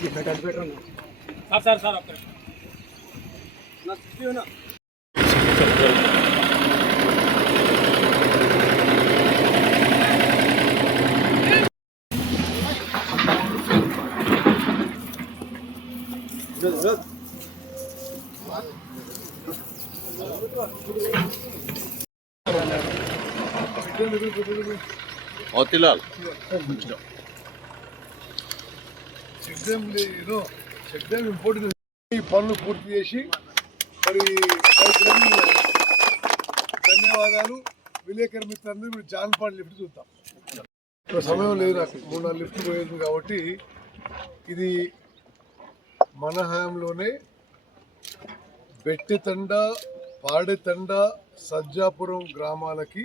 ఇందాక officer sir sir sir ఒక్క Good, good. Dam ఈ పనులు పూర్తి చేసి మరి ధన్యవాదాలు. విలేకరి మిత్రులందరూ మీరు జాన్పాడు లిఫ్ట్ చూద్దాం. ఇప్పుడు సమయం లేదు నాకు మూడు నాలుగు లిఫ్ట్ పోయేది కాబట్టి ఇది మన హయాంలోనే బెట్టెతండ పాడెతండ సజ్జాపురం గ్రామాలకి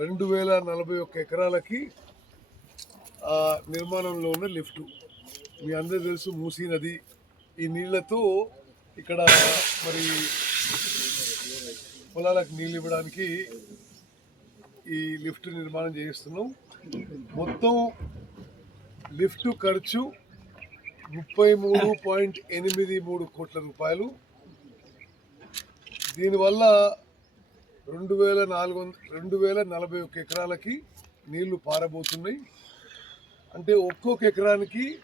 రెండు వేల నలభై ఒక్క ఎకరాలకి ఆ నిర్మాణంలో ఉన్న లిఫ్ట్. మీ అందరూ తెలుసు మూసీ నది. ఈ నీళ్ళతో ఇక్కడ మరి పొలాలకు నీళ్ళు ఇవ్వడానికి ఈ లిఫ్ట్ నిర్మాణం చేయిస్తున్నాం. మొత్తం లిఫ్ట్ ఖర్చు ముప్పై మూడు పాయింట్ ఎనిమిది మూడు కోట్ల రూపాయలు. దీనివల్ల రెండు వేల నాలుగు వంద రెండు వేల నలభై ఒక్క ఎకరాలకి నీళ్ళు పారబోతున్నాయి. అంటే ఒక్కొక్క ఎకరానికి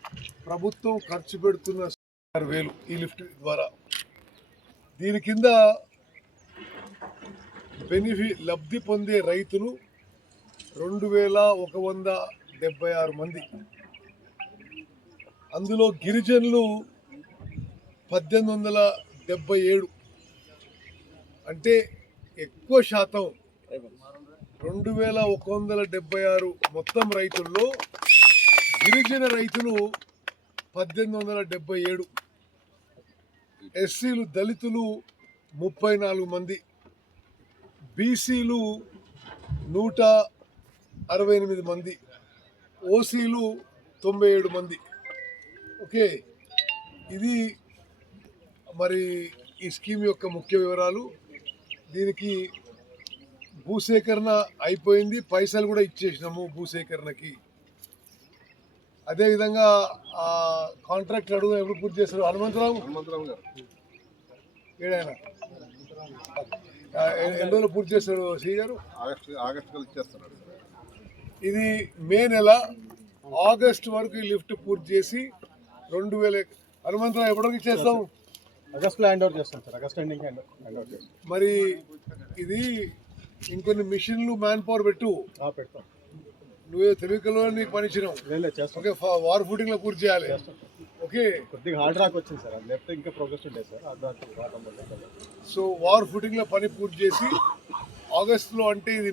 ప్రభుత్వం ఖర్చు పెడుతున్న ఆరు వేలు ఈ లిఫ్ట్ ద్వారా. దీని కింద బెనిఫి లబ్ధి పొందే రైతులు రెండు వేల ఒక వంద డెబ్బై ఆరు మంది. అందులో గిరిజనులు పద్దెనిమిది వందల డెబ్బై ఏడు. అంటే ఎక్కువ శాతం రెండు వేల ఒక వందల డెబ్బై ఆరు మొత్తం రైతుల్లో గిరిజన రైతులు పద్దెనిమిది వందల డెబ్బై ఏడు ఎస్సీలు దళితులు ముప్పై నాలుగు మంది బీసీలు నూట అరవై ఎనిమిది మంది ఓసీలు తొంభై ఏడు మంది. ఓకే ఇది మరి ఈ స్కీమ్ యొక్క ముఖ్య వివరాలు. దీనికి భూసేకరణ అయిపోయింది. పైసలు కూడా ఇచ్చేసినాము భూసేకరణకి. అదేవిధంగా ఆ కాంట్రాక్ట్ అడుగు ఎప్పుడు పూర్తి చేస్తారు హనుమంతరావు? హనుమంతరావు గారు. ఏడైనా? ఎన్ని రోజులు పూర్తి చేస్తాడు సి గారు? ఇది మే నెల ఆగస్ట్ వరకు లిఫ్ట్ పూర్తి చేసి రెండు వేల హనుమంతరావు ఎప్పటివరకు ఇచ్చేస్తాం ఆగస్ట్లో హ్యాండ్ ఓవర్ చేస్తాం sir. August ending hand hand over చేస్తాం. మరి ఇది ఇంకొన్ని మిషన్లు మ్యాన్ పవర్ పెట్టు. ఆ, పెడతాం. నువ్వే తెలివికలో నీకు పనిచ్చినావు లేదు చేస్తాం. ఓకే వార్ ఫుటింగ్లో పూర్తి చేయాలి. ఓకే. కొద్దిగా హార్డ్ రాక్ వచ్చింది సార్. అది లేకపోతే ఇంకా ప్రోగ్రెస్ ఉండేది సార్. సో వార్ ఫుటింగ్లో పని పూర్తి చేసి ఆగస్ట్లో అంటే ఇది